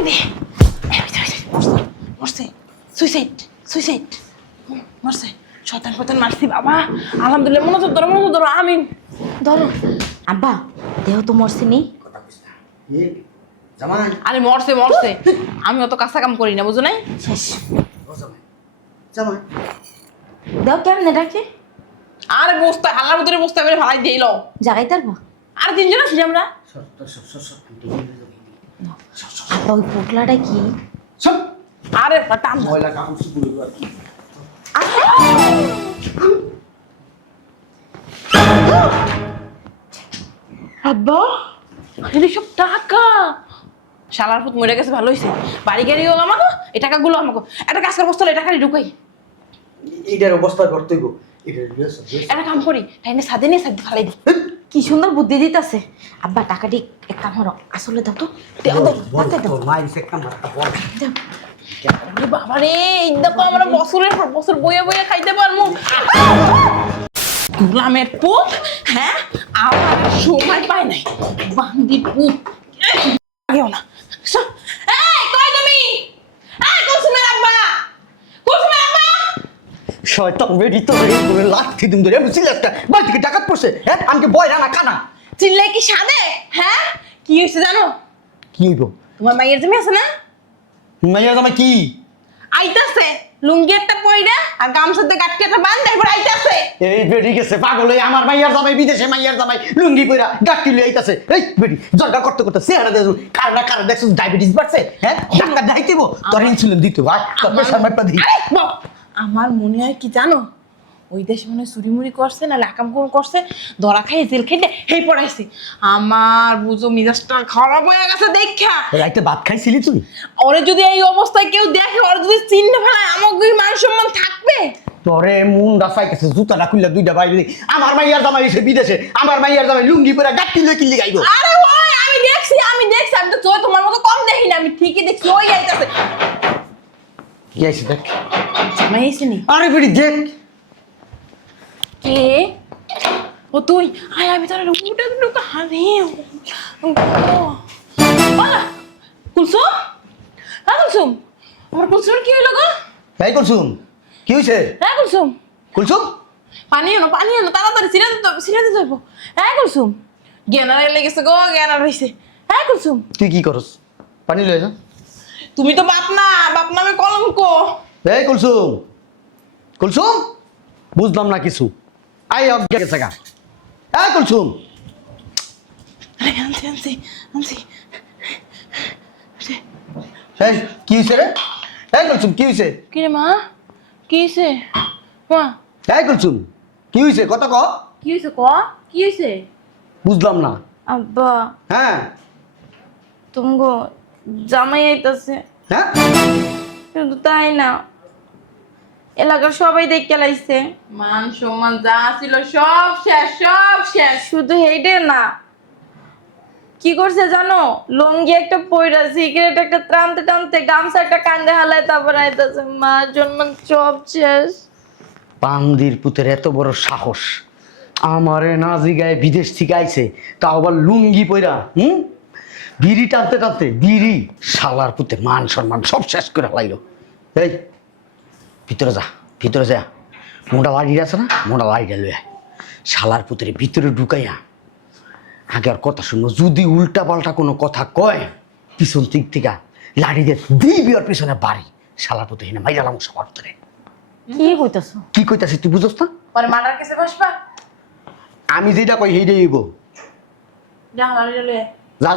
পানি দে। মরছে suicide suicide মরছে। শয়তান ফতান মারছি বাবা। আলহামদুলিল্লাহ। মনোযোগ ধরো আমিন। ধরো আব্বা, দেহ তো মরছে নি। আরে মরছে। আমি অত কাঁচা কাম করি না, বুঝো নাই? শেষ। দেহ কেমনে ডাকে? আরে বস্তা হালার ভিতরে বস্তা করে ফালাই দিল। জাগাই তারবো। আর তিনজন আছি আমরা। আব্বা ওই পোটলাটা কি? আরে টান ময়লা কাপড় শুকুর আর কি। আব্বা এটি সব টাকা। শালার পুত মরে গেছে, ভালো হয়েছে। বাড়ি গাড়ি হলো আমাকে, এই টাকাগুলো আমাকে। একটা কাজ করে বসতে হলো, এই টাকাটি ঢুকাই। এইটার অবস্থা করতে গো। একটা কাম করি, টাইনে সাদে নিয়ে সাদে ফালাই দিই। কি সুন্দর বুদ্ধি দিতেছে আব্বা। টাকাটি এক কাম করো, আসলে দাও তো। বাবা রে, এই দেখো আমরা বছরের পর বছর বইয়ে বইয়ে খাইতে পারবো। গুলামের পুত, হ্যাঁ আমার সময় পায় নাই। বান্দি পুত আগেও না। এই কই তুমি? এই কুসুমের আব্বা, কুসুমের আব্বা। শয়তান বেরি তো বেরি করে লাথি দিম ধরে বুঝছিস একটা বাড়ি থেকে ডাকাত পড়ছে। হ্যাঁ আমাকে বয় রানা কানা চিল্লাই কি সাদে? হ্যাঁ কি হয়েছে জানো? কি হইব? তোমার মাইয়ের জমি আছে না? মাইয়া জামাই কি আইতাছে লুঙ্গি একটা পয়রা আর গামছাতে গাটকে একটা বান্ধ, এরপর আইতাছে। এই বেরি গেছে পাগল হয়ে। আমার মাইয়ার জামাই বিদেশে, মাইয়ার জামাই লুঙ্গি পইরা গাট্টি লই আইতাছে। এই বেরি জর্গা করতে করতে চেহারা দেখো কারণা দেখছো ডায়াবেটিস বাড়ছে। হ্যাঁ ডাক্তার দেখাইতেবো, তোর ইনসুলিন দিতে ভাই, তোর প্রেসার মাপটা দিই। আরে বাপ, আমার মনে হয় কি জানো, ওই দেশে মনে হয় চুরিমুড়ি করছে না লাকাম করছে, ধরা খাই জেল খেটে হেই পড়াইছে। আমার বুঝো মিজাজটা খারাপ হয়ে গেছে দেখা। রাইতে ভাত খাইছিলি তুই? ওরে যদি এই অবস্থায় কেউ দেখে, ওরে যদি চিনতে ফেলায়, আমাকে মান সম্মান থাকবে? তোরে মুন্ডা চাইতেছে জুতাটা খুললা দুইটা বাইরে দিই। আমার মাইয়ার জামাই এসে বিদেশে, আমার মাইয়ার জামাই লুঙ্গি পরে গাট্টি লই কিল্লি গাইবো। আরে ওই আমি দেখছি আমি তো চোখ তোমার মতো কম দেখি না, আমি ঠিকই দেখছি ওই আইতাছে। কি আইছে দেখ। জামাই আইছে নি? আরে বেরি দেখ। কে? ও তুই? আয় আমি তার উঠে ঢুকা হারে। বলা কুলসুম, হ্যাঁ কুলসুম, আমার কুলসুম কি হইলো গো? এই কুলসুম কি হইছে? হ্যাঁ কুলসুম, কুলসুম পানি এনো তাড়াতাড়ি সিরাতে যাবো। হ্যাঁ কুলসুম, জ্ঞানারে লেগেছে গো, জ্ঞানার হইছে। হ্যাঁ কুলসুম, তুই কি করস? পানি লয়ে যা। তুমি তো বাপ নামে কলঙ্ক। এই কুলসুম, কুলসুম বুঝলাম না কিছু। আই অজ্ঞা গেছে গা। এই কুলসুম। আরে আনছি। এই কি হইছে রে? এই কুলসুম কি হইছে? কি রে মা, কি হইছে মা? এই কুলসুম কি হইছে কত ক? কি হইছে ক? কি হইছে? বুঝলাম না। আব্বা হ্যাঁ তুমগো জামাই আইতাছে। হ্যাঁ কিন্তু তাই না, এলাকার সবাই দেখে লাইছে। মান সম্মান যা ছিল সব শেষ। শুধু হেইডে না, কি করছে জানো? লুঙ্গি একটা পয়রা, সিগারেট একটা টানতে গামছা একটা কান্দে হালায়, তারপর আইতাছে। মা জন্মান সব শেষ। পান্দির পুতের এত বড় সাহস, আমারে না জিগায় বিদেশ থেকে আইছে, তাও আবার লুঙ্গি পইরা। বিড়ি টানতে বিড়ি, শালার পুতে মান সম্মান সব শেষ করে লাইলো। এই ভিতরে যা মোটা লাড়ি আছে না, মোটা লাড়িটা লইয়া শালার পুতের ভিতরে ঢুকাইয়া আগে আর কথা শুনবো। যদি উল্টা পাল্টা কোনো কথা কয়, পিছন দিক থেকে লাড়ি দিয়ে দিবি ওর পিছনে বাড়ি। শালার পুতে হিনে মাইরালাম সবার ভিতরে। কি কইতাছো? কি কইতাছিস তুই বুঝছ না? পরে মার্ডার কেসে বসবা। আমি যেটা কই সেইটাই হইব। যা লাড়ি লয়ে যা।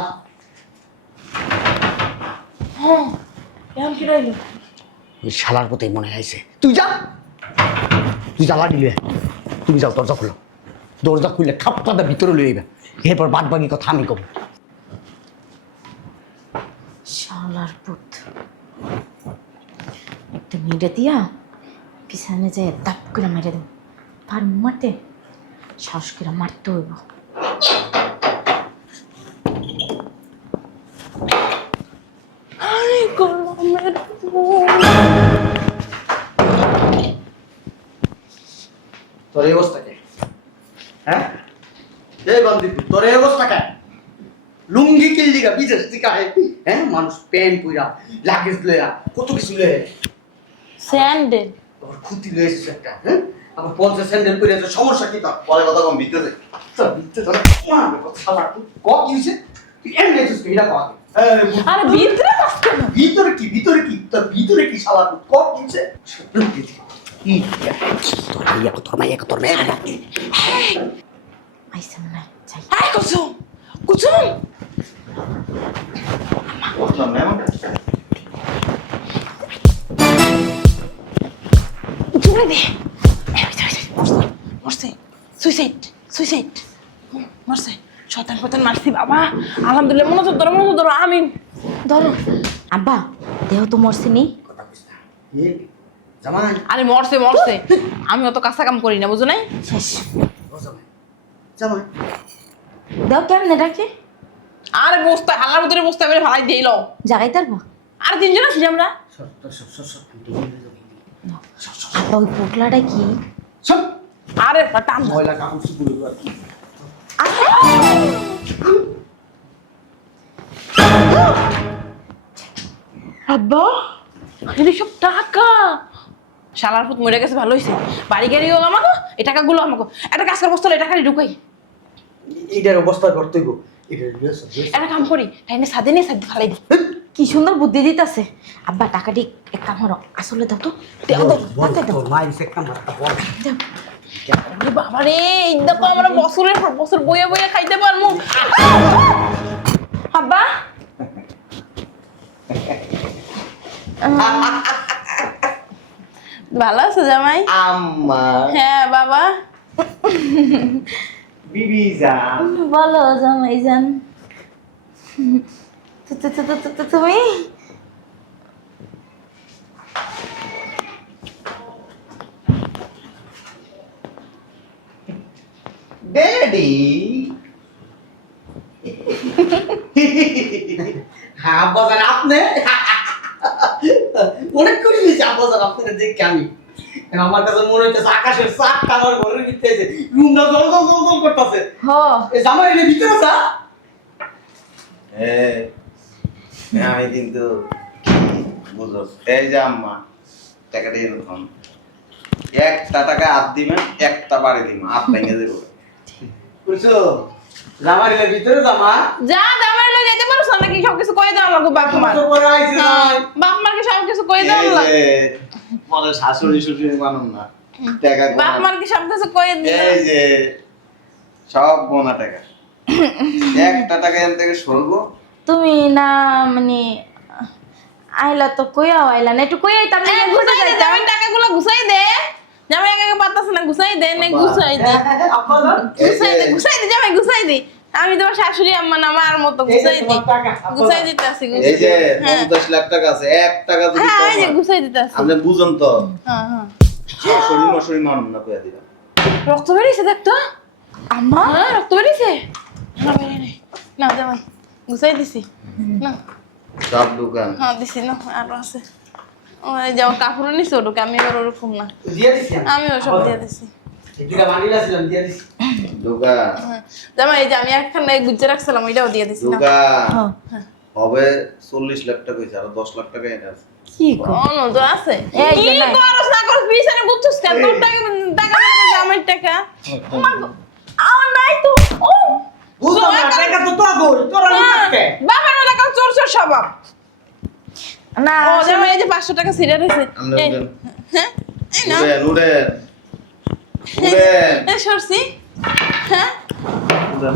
হ্যাঁ এখন কি রইল? ওই শালার পথে মনে হয়েছে। তুই যা লাড়ি লয়ে। তুমি যাও, দরজা খুলো। দরজা খুললে খাপটা ভিতরে লয়ে যাবে। এরপর বাদ বাকি কথা আমি কব। শালার পুত একটা মেরে দিয়া পিছনে যায় দাপ করে মেরে দেব। আর মারতে সাহস করে মারতে হইব। আরে গোলামের তোর এই অবস্থা কে? হ্যাঁ এই বান্দিপুর, তোর এই অবস্থা কে? লুঙ্গি কিল দিগা বিদেশ থেকে আয় হ্যাঁ মানুষ প্যান্ট পইরা লাগেজ লয়া কত কিছু লয়ে স্যান্ডেল তোর খুঁতি লয়েছিস একটা হ্যাঁ আমার 50 স্যান্ডেল পরে আছে সমস্যা কি তোর পরে কথা কম ভিতরে তোর বিচ্ছে তোর মারবে কথা শালা তুই ক কি হইছে তুই এমনি আছিস কি এটা কয় আরে ভিতরে কাজ কেন? ভিতরে কি তোর ভিতরে কি শালা তুই ক কি হইছে কি তোর মাইয়া আইসা না যাই এই কুসুম কুসুম বুঝলাম না এমন জুড়ে দে মরছে সুইসাইড সুইসাইড মরছে শতান পতন মারছি বাবা আলহামদুলিল্লাহ মনে তো ধরো আমিন ধরো আব্বা দেহ তো মরছে নি কথা কইছ না এ জামাই আরে মরছে আমি অত কাঁচা কাম করি না বুঝো নাই শেষ ও জামাই জামাই দেহ কেমনে ডাকে আরে বস্তা হালার ভিতরে বস্তা করে ফালাই দিল জাগাই তারবো আর তিনজন আছি আমরা সর আব্বা ওই পোটলাটা কি সব আরে টান ময়লা কাপড় সুপুর আর কি আব্বা এটি সব টাকা শালার পুত মরে গেছে ভালো হয়েছে বাড়ি গাড়ি হলো আমাকে এই টাকাগুলো আমাকে একটা কাজ কর বসতো এই টাকা ঢুকাই এইটার অবস্থা করতে গো এটা রিয়েসন একটা কাম করি তাই না সাদে নিয়ে সাদে ফালাই দি কি সুন্দর বুদ্ধি দিতেছে আব্বা টাকাটি এক কাম করো আসলে দাও তো দাও দাও তোর মাইন সে কামারটা বল আরে বাবা রে এই দেখো আমরা বছরের পর বছর বইয়ে বইয়ে খাইতে পারবো আব্বা ভালো আছে জামাই আম্মা হ্যাঁ বাবা বিবি যা বলো জামাই জান তুমি ড্যাডি হ্যাঁ আব্বাজান আপনি অনেক খুশি হয়েছে আব্বাজান আপনাকে দেখে আমি আমার কাছে মনে হচ্ছে আকাশের চাপটা আমার ঘরের ভিতরে আছে রুমটা জল জল জল জল করতেছে হ এই জামাই এনে ভিতরে যা আমি কিন্তু বুঝো এই যে আম্মা টাকাটা এরকম একটা টাকা হাত দিবেন একটা বাড়ি দিবেন হাত ভেঙে দেবো বুঝছো জামাই এনে ভিতরে জামা যা জামাই লো যেতে পারছ নাকি সবকিছু কই দাও আমাকে বাপ মা তো পরে আইছে জামাই বাপ মাকে সবকিছু কই দাও এই না যে পরে শাশুড়ি শ্বশুরি মানুন না টাকা বাপ গোনা মাকে সবকিছু কই দিও এই যে সব গোনা টাকা একটা টাকা এখান থেকে সরবো তুমি না মানে আইলা তো কইয়াও আইলা না একটু কই আইতাম না গুছাই দে জামাই টাকাগুলো গুছাই দে জামাই একা পাতাছ না গুছাই দে নে গুছাই দে আব্বাজান গুছাই দে জামাই গুছাই দে আমি তোমার শাশুড়ি আম্মা না আমার মতো গুছাই দি গুছাই দিতেছি এই যে 50 লাখ টাকা আছে 1 টাকা যদি হ্যাঁ কম এই যে হয়, গুছাই দিতেছি আপনি বুঝুন তো হ্যাঁ হ্যাঁ শাশুড়ি মশুড়ি মানুন না কইয়া দিবা রক্ত বেরিয়েছে দেখ তো আম্মা হ্যাঁ রক্ত বেরিয়েছে না বেরিয়ে নেই না জামাই গুছাই দিছি না সব দোকান হ্যাঁ দিছি না আরো আছে ওই যে আমার কাপড় নিছে ওটুকে আমি এবার ওরকম না দিয়ে দিছি আমিও সব দিয়ে দিছি এটা বানিলা ছিলাম দিয়ে দিছি দোকান হ্যাঁ জামাই এই যে আমি একখানা গুজে রাখছিলাম ওইটাও দিয়ে দিছি না দোকান হ্যাঁ। হবে 40 লাখ টাকা হইছে আর 10 লাখ টাকা এটা আছে কি গো কোন তো আছে এই যে কি নাই। করছ না করছ পিছনে বুঝছস কেন তোর টাকা টাকা জামাই টাকা আমার নাই তো ও বুঝলাম না টাকা তো তো গো তোরা নিতে বাবার মনে কর চোর চোর স্বভাব না ও জামাই এই যে 500 টাকা সিরিয়াল হইছে আমরা এই, উঠেন। হ্যাঁ এই না উড়েন উড়েন এই সরছি হ্যাঁ উড়েন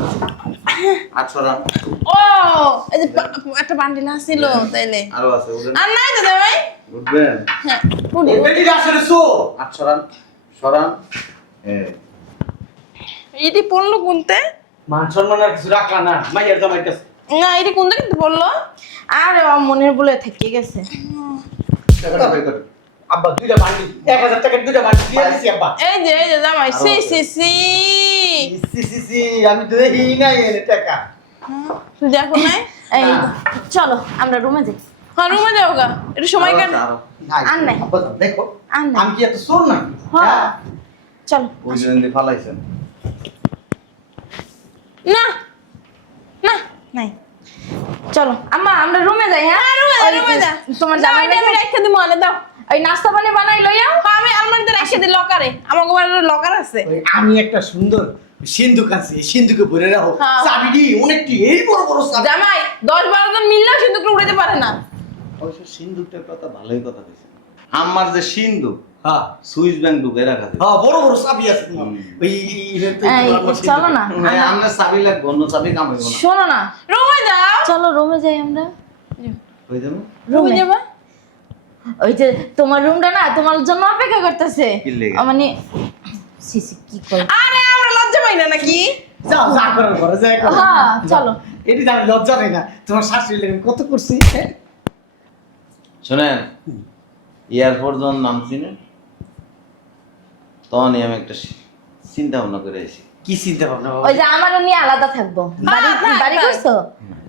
800 রান ও এই যে একটা বান্ডিল আছিল তাইলে আরো আছে উড়েন আর নাই তো জামাই উঠবেন হ্যাঁ উঠি। বেটি আসলে সো 800 রান সরান এটি পড়লো কোনতে মান সম্মান আর কিছু রাখলা না মাইয়ার জামাই কাছে না এটি কোনতে কিন্তু পড়লো আর মনের বলে থেকে গেছে টাকাটা বের কর আব্বা দুইটা বান্ডি 1000 টাকার দুইটা বান্ডি দিয়ে দিছি আব্বা এই যে জামাই সি সি সি সি আমি তো দেখি নাই এনে টাকা তুই দেখো নাই এই চলো আমরা রুমে যাই হ্যাঁ রুমে যাও গা একটু সময় কাট আরো নাই আর নাই। আব্বা দেখো আর নাই। আমি কি এত চোর না হ্যাঁ চলো ওই জন্য ফালাইছেন না না নাই চলো আম্মা আমরা রুমে যাই। হ্যাঁ রুমে যা। তোমার জামাই জামাই আমি রেখে দিমু আনে দাও। ওই নাস্তা পানি বানাই লইয়া। আমি আলমারিতে রেখে দিই লকারে। আমার ঘরে লকার আছে। ওই আমি একটা সুন্দর সিন্ধুক আছে, এই সিন্ধুকে ভরে রাখো। হ্যাঁ। চাবিটি অনেকটি এই বড় বড় চাবি। জামাই 10-12 জন মিললেও সিন্ধুকটা উড়াতে পারে না। অবশ্য সিন্ধুকটার কথা ভালোই কথা কইছে। আমার যে সিন্ধুক হ্যাঁ সুইস ব্যাংক ঢুকে রাখা থাকে। হ্যাঁ বড় বড় চাবি আছে তোমার। ওই চলো না হ্যাঁ, আমরা চাবি লাগবে, অন্য চাবি কাম হইব না। শোনো না, রুমে যাও। চলো রুমে যাই আমরা। হয়ে যাবে? রুমে যাবা? ওই যে তোমার রুমটা না তোমার জন্য অপেক্ষা করতেছে। কি লেগে? মানে সিসি কি করে? আরে আমরা লজ্জা পাই না নাকি? যাও যা করার করে যাই করো। হ্যাঁ, চলো। এটি আমি লজ্জা নেই না, তোমার শাশুড়ি লেগে কত করছি। শোনেন, এয়ারপোর্ট যখন নামছি না, তখনই আমি একটা চিন্তা ভাবনা করে আছি। কি চিন্তা ভাবনা বাবা? ওই যে আমারও নিয়ে আলাদা থাকবো। বাড়ি থাক, বাড়ি থাক। করছো?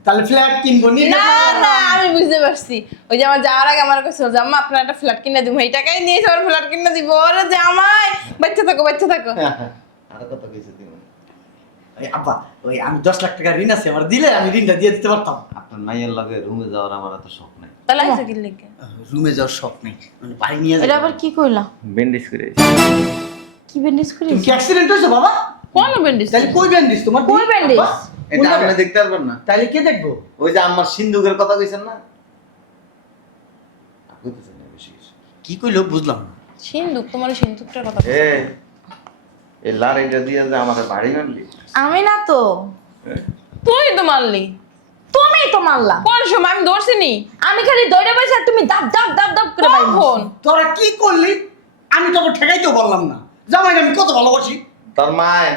তাহলে ফ্ল্যাট কিনবো নি? না না আমি বুঝতে পারছি। ওই যে আমার যাওয়ার আগে আমার কাছে জাম্মা আপনার একটা ফ্ল্যাট কিনে দিব। এই টাকাই নিয়ে আমার ফ্ল্যাট কিনে দিব। ওরে জামাই বাচ্চা থাকো বাচ্চা থাকো। আর কত কিছু দিব? ওই আব্বা, ওই আমি 10 লাখ টাকা ঋণ আছে, আমার দিলে আমি ঋণটা দিয়ে দিতে পারতাম। আপনার মাইয়ের লগে রুমে যাওয়ার আমার এত শখ নাই। তাহলে আইসা কি লিখে? রুমে যাওয়ার শখ নেই, মানে বাড়ি নিয়ে এটা যাবো। আবার কি কইলা? ব্যান্ডেজ করে আছি। কি ব্যান্ডেজ তুমি করিস? কি অ্যাক্সিডেন্ট হয়েছে বাবা? কোন ব্যান্ডেজ? তাহলে কই ব্যান্ডেজ তোমার? কই ব্যান্ডেজ? আব্বা, এটা কোন আপনি জায়গায়? দেখতে পারবেন না। তাহলে কে দেখবো? ওই যে আমার সিন্ধুকের কথা কইছেন না, কইতেছেন না বেশি কিছু। কি কইলো বুঝলাম না। সিন্ধুক তোমার সিন্ধুকটার কথা। এই লাড়িটা দিয়ে যে আমাদের বাড়ি মারলি। আমি না তো, তুই তো মারলি। তুমি তো মারলা। কোন সময় আমি ধরছি নি? আমি খালি দৌড়ে বসে আর তুমি দাব দাব দাব দাব করে বাইরে কখন? তোরা কি করলি? আমি তোকে ঠেকাইতেও বললাম না। জামাই আমি কত ভালোবাসি। তোর মায়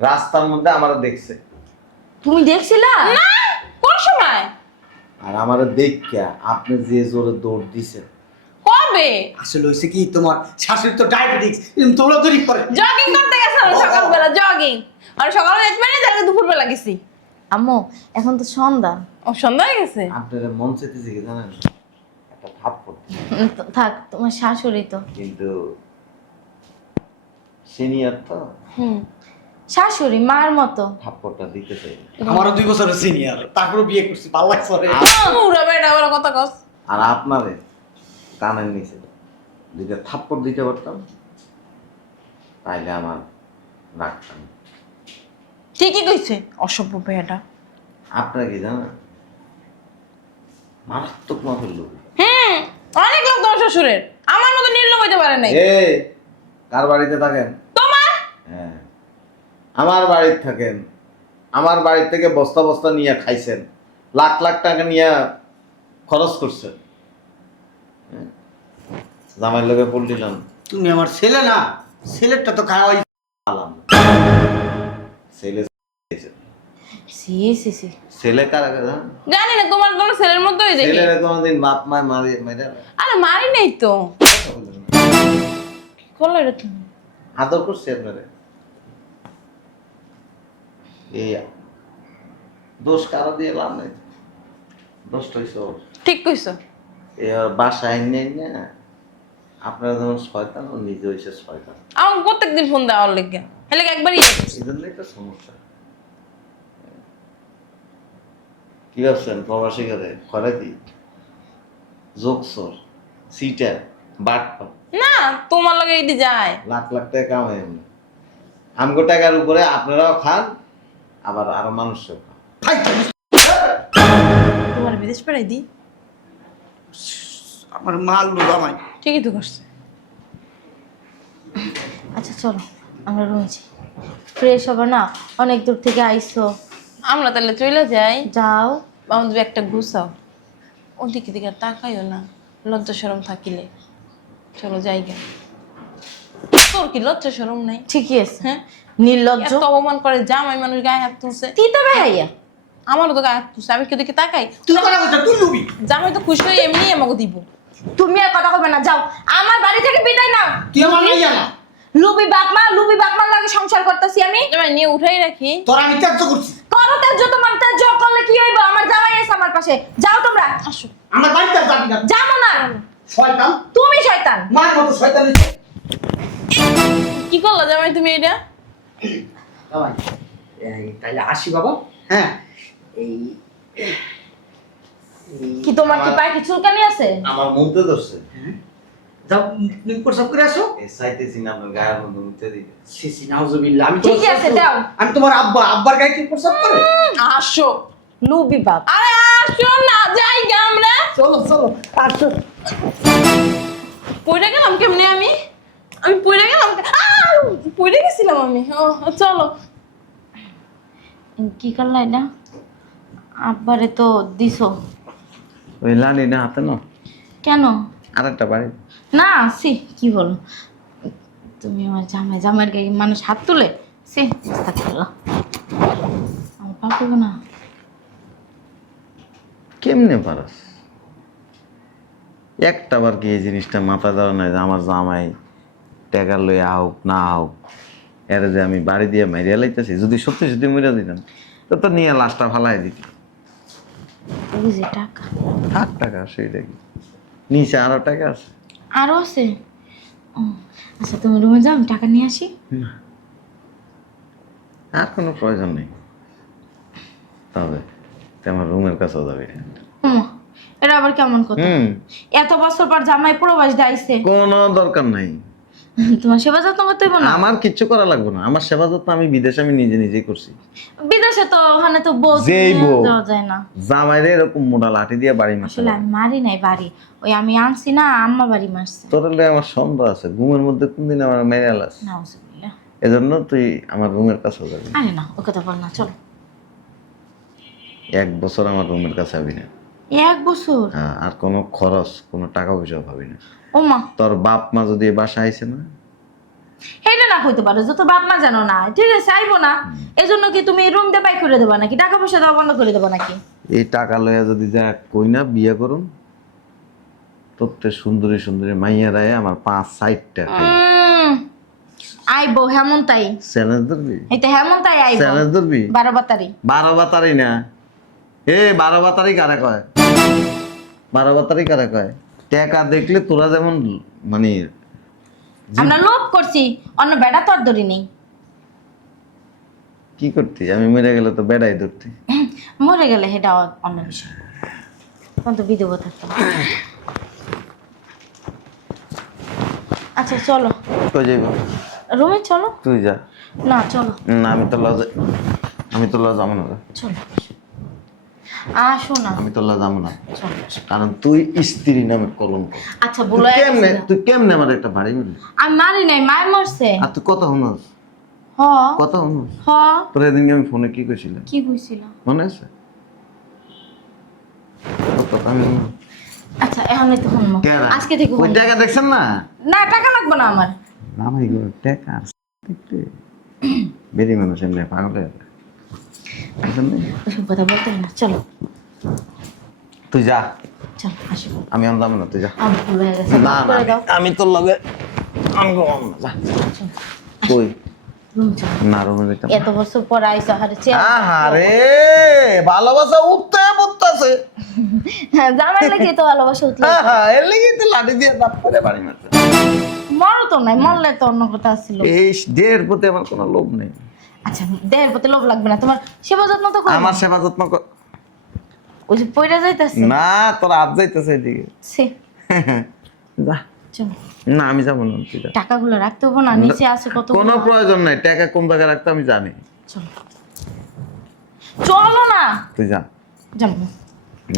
রাস্তার মধ্যে আমার দেখছে, তুমি দেখছিলা? না কোন সময়? আর আমার দেখা আপনি যে জোরে দৌড় দিছেন। কবে? আসলে হয়েছে কি, তোমার শাশুড়ি তো ডায়াবেটিস, দৌড়াদৌড়ি করে। জগিং করতে গেছিলাম সকালবেলা জগিং। আর সকালে যেতে পারি না, দুপুরবেলা গেছি। আম্মু এখন তো সন্ধ্যা। ও সন্ধ্যা হয়ে গেছে। আপনার মন চাইতেছে কি জানেন, একটা থাপ্পড়। থাক, তোমার শাশুড়ি তো। কিন্তু সিনিয়র তো, শাশুড়ি মার মতো। থাপ্পড়টা দিতে চাই না। আমারও 2 বছরের সিনিয়র, তারপরে বিয়ে করছি, ভালো লাগছে রে। পুরা বেটা আবার কথা কস। আর আপনারে কানের নিচে দুইটা থাপ্পড় দিতে পারতাম, তাইলে আমার রাখতাম। ঠিকই কইছে অসভ্য বেটা। আপনার কি জানেন, মারাত্মক মাপের লোক। অনেক লোক তোমার শ্বশুরের, আমার মতো নির্লোভ হইতে পারে নাই। এ কার বাড়িতে থাকেন? তোমার হ্যাঁ, আমার বাড়িতে থাকেন। আমার বাড়ি থেকে বস্তা বস্তা নিয়ে খাইছেন, লাখ লাখ টাকা নিয়ে খরচ করছেন। হ্যাঁ, জামাই লোকে পল্টিলাম তুমি আমার ছেলে না, ছেলেরটা তো খাওয়াই। আলাম ছেলে সি সি সি। ছেলে কার আগে জানেন? জানি না, তোমার তোমার ছেলের মতোই দেখি। ছেলেরা কোনোদিন বাপ মায় মারি মেরে আরে মারি নাই তো। কি করলো এটা তুমি? আদর করছে আপনারে। এই দোষ কারো দিয়ে লাভ নেই, দোষটা হইছে ওর। ঠিক কইছো। এই ওর বাসায় নেই না, আপনারা যেমন শয়তান, ও নিজে হইছে শয়তান। আমার প্রত্যেকদিন ফোন দেওয়ার লেগে হেলে একবারই এই জন্য একটা সমস্যা। কি ভাবছেন প্রবাসী করে খরাতি যোগসর সিটার বাটপা না, তোমার লগে এদি যায়। লাখ লাখ টাকা কামাই এমনি আমগো টাকার উপরে আপনারাও খান, আবার আরো মানুষও খান। ভাই তোমার বিদেশ পাঠাই দি। আমার মারলো জামাই। ঠিকই তো করছে। আচ্ছা চলো আমরা রুমে যাই, ফ্রেশ হবে না, অনেক দূর থেকে আইছো। আমরা তাহলে চলে যাই। যাও। আমাদের একটা গুছাও, ওদিকে দিকে আর তাকাইও না, লজ্জা শরম থাকিলে। চলো যাইগা। তোর কি লজ্জা শরম নাই? ঠিকই আছে। হ্যাঁ, নির্লজ্জ এত অপমান করে জামাই মানুষ গায়ে হাত তুলছে। তিতা বেহাইয়া। আমারও তো গায়ে হাত তুলছে, আমি কেউ দিকে তাকাই? তুই কথা বলছিস, তুই লুবি। জামাই তো খুশি হয়ে এমনি আমাকে দিব। তুমি আর কথা কবে না, যাও আমার বাড়ি থেকে বিদায় নাও। তুই আমার নাই জানা। লুবি বাপমার লাগে সংসার করতেছি আমি। জামাই নিয়ে উঠাই রাখি। তোর আমি ত্যায্য করছি। করো তেজ, তোমার তেজ করলে কি হইব? আমার জামাই আছে আমার পাশে, যাও তোমরা। আসো। আমার বাড়িতে আর যাবি না। যাবো না। শয়তান, তুমি শয়তান। মার মতো শয়তান হইছে। কি করলো জামাই তুমি এটা? জামাই, এই তাইলে আসি বাবা। হ্যাঁ, কি তোমার কি পায়ে কি চুলকানি আছে? আমার মুখতে ধরছে। যাও তুমি প্রসাব করে আসো। এই চাইতেছি না আপনার গায়ের মধ্যে মুখতে দিকে। সিসি নাউজুবিল্লাহ, আমি ঠিক আছে, দাও। আমি তোমার আব্বার গায়ে কি প্রসাব করে? আসো। লুবি বাপ। আরে আসো না, যাই গে আমরা। চলো চলো আসো। পড়ে গেলাম কেমনে আমি? আমি পড়ে গেলাম পড়ে গেছিলাম আমি। ও চলো। কি করলা এটা? আব্বারে তো দিছো। ওই লানি না হাতে না কেন? আরেকটা বাড়ি। না সি কি বলো তুমি, আমার জামাইয়ের গায়ে মানুষ হাত তুলে? সি আস্তাগফিরুল্লাহ। আমার পাপ করবো না। কেমনে পারস? একটা বার কি এই জিনিসটা মাথা দেওয়া নাই যে আমার জামাই টাকা লই হোক না হোক, এর যে আমি বাড়ি দিয়ে মারিয়া লাইতেছি। যদি সত্যি সত্যি মরিয়া দিতাম তো তো নিয়ে লাশটা ফালাই দিত। ওই যে টাকা থাক টাকা সেইটা কি নিচে আরো টাকা আছে। আরো আছে? ও, আচ্ছা তুমি রুমে যাও, আমি টাকা নিয়ে আসি। আর কোনো প্রয়োজন নেই। তবে তুই আমার রুমের কাছেও যাবি না। এটা আবার কেমন কথা? এত বছর পর জামাই প্রবাস দাইছে, কোনো দরকার নাই। তোমার সেবা যত্ন করতে হইব না? আমার কিচ্ছু করা লাগবে না। আমার সেবা যত্ন আমি বিদেশে আমি নিজে নিজেই করছি। বিদেশে তো ওখানে তো বউ যেই বউ। যাওয়া যায় না। জামাইরে এরকম মোটা লাঠি দিয়ে বাড়ি মারছে। আসলে আমি মারি নাই বাড়ি, ওই আমি আনছি না, আম্মা বাড়ি মারছে। তোর হলে আমার সন্দেহ আছে ঘুমের মধ্যে কোনদিন আমার মেরে আলাস। নাউজুবিল্লাহ। এজন্য তুই আমার রুমের কাছেও যাবি। আরে না, ও কথা বল না, চলো। 1 বছর আমার রুমের কাছে আবি না। 1 বছর? হ্যাঁ, আর কোনো খরচ কোনো টাকা পয়সা পাবি না। ও মা, তোর বাপ মা যদি এই বাসা আইছে না, হেটা না হইতে পারে যে তোর বাপ মা জানো না, ঠিক আছে আইবো না, এজন্য কি তুমি রুম দিয়ে বাই করে দেবা নাকি? টাকা পয়সা দেওয়া বন্ধ করে দেবা নাকি? এই টাকা লইয়া যদি যা কই না বিয়ে করুন, তোরতে সুন্দরী সুন্দরী মাইয়া রায় আমার 5-6টা আইবো হেমন্তাই। চ্যালেঞ্জ ধরবি? এইটা হেমন্তাই আইবো। চ্যালেঞ্জ ধরবি? 12 বাতারি। 12 বাতারি না, 12 বাতারি কারে কয়? 12 বাতারি কারে কয়? টাকা দেখলে তোরা যেমন মানে আমরা লোভ করছি, অন্য বেড়া তো আর ধরি নেই। কি করতি? আমি মরে গেলে তো বেড়াই ধরতি। মরে গেলে সেটা অন্য বিষয়, তখন তো বিধবা থাকতো। আচ্ছা চলো কই যাইব? রুমে চলো। তুই যা। না চলো। না আমি তো লজ যাবো না। চলো আসো না। আমি তো লজ যাবো না, চলো। কারণ তুই স্ত্রী নামে কলঙ্ক। আচ্ছা বলো, তুই কেমনে আমার একটা বাড়ি মিলি? আমি মারি নাই, মায়ের মারছে। আর তুই কথা শুনস? হ কথা শুনস? হ। তোর এদিন আমি ফোনে কি কইছিলাম কি কইছিল? মনে আছে? তোর কথা আমি শুনবো। আচ্ছা এখন তো শুনবো, কেরা? আজকে থেকে ওই শুনবো। টাকা দেখছেন না? না টাকা লাগবে না আমার। না ভাই গো, টাকা আর দেখতে বেরি মানুষ এমনি পাগল হয়ে যায়। বুঝলেন না? ওসব কথা বলতে না, চলো তুই যা, চলো আসো। আমি আর যাবো না, তুই যা। আমার ভুল হয়ে গেছে, না মাফ করে দাও। আমি তোর লগে আমি যাবো না, যা। কই? রুম চলো। না রুমে যেতাম এত বছর পর আইসো, আরে আহারে ভালোবাসা উঠতে পড়তেছে। জামাই লাগে তো ভালোবাসা উঠলো। হ্যাঁ, এর লেগে তো লাঠি দিয়ে দাপ করে বাড়ি মারতে। মরো তো নাই, মরলে তো অন্য কথা ছিল। এই দেহের প্রতি আমার কোনো লোভ নেই। আচ্ছা দেহের প্রতি লোভ লাগবে না, তোমার সেবা যত্ন তো করো। আমার সেবা যত্ন ওই যে পয়রা যাইতাছে না, তোর হাত যাইতেছে এদিকে। সে যা। চলো। না আমি যাবো না, তুই যা। টাকাগুলো রাখতে হবে না, নিচে আছে কত। কোনো প্রয়োজন নাই, টাকা কোন জায়গায় রাখতে আমি জানি। চলো চলো না। তুই যা। যাবো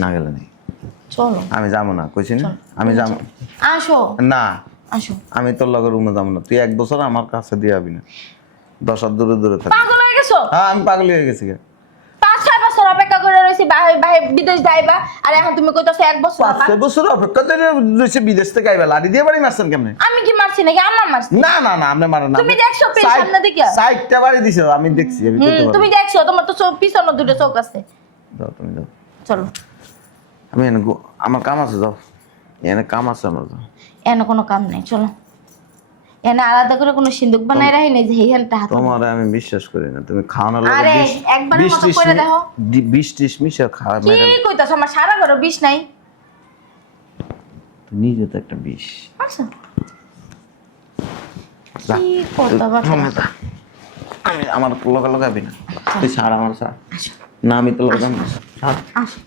না গেলে নেই, চলো। আমি যাবো না, কইছি না চল। আমি যাবো আসো না। আসো। আমি তোর লগে রুমে যাবো না, তুই 1 বছর আমার কাছে দিয়ে আবি না, 10 হাত দূরে দূরে থাক। পাগল হয়ে গেছো? হ্যাঁ আমি পাগল হয়ে গেছি। 5-6 বছর অপেক্ষা করে রয়েছি বিদেশ যাইবা, আর এখন তুমি কইতাছো 1 বছর। 5 বছর অপেক্ষা করে রয়েছে বিদেশ থেকে আইবা, লাড়ি দিয়ে বাড়ি মারছেন কেমনে? আমি কি মারছি নাকি আম্মা মারছি? না না না, আপনি মারেন না। তুমি দেখছো পেট সামনে দিকে? 60টা বাড়ি দিছো, আমি দেখছি, আমি কইতে পারবো। তুমি দেখছো, তোমার তো চোখ পিছনে দুটো চোখ আছে। যাও তুমি যাও। চলো। আমি আমার কাম আছে, যাও। এনে কাম আছে আমার, যাও। এনে কোনো কাম নেই, চলো। এনে আলাদা করে কোনো সিন্দুক বানাই রাখি নাই যে হেলটা হাত। তোমার আমি বিশ্বাস করি না, তুমি খাওয়ানোর আরে, একবারের মতো করে দেখো। 20-30 মিশা খাওয়া কি মেরে কইতাছ? আমার সারা ঘরে বিষ নাই। তুই নিজে তো একটা বিষ। আচ্ছা যা। কি কথা বার্তা? আমি আমার লগে লগাবি না, তুই ছাড় আমার ছাড়। না আমি তো লড়াম না। আসো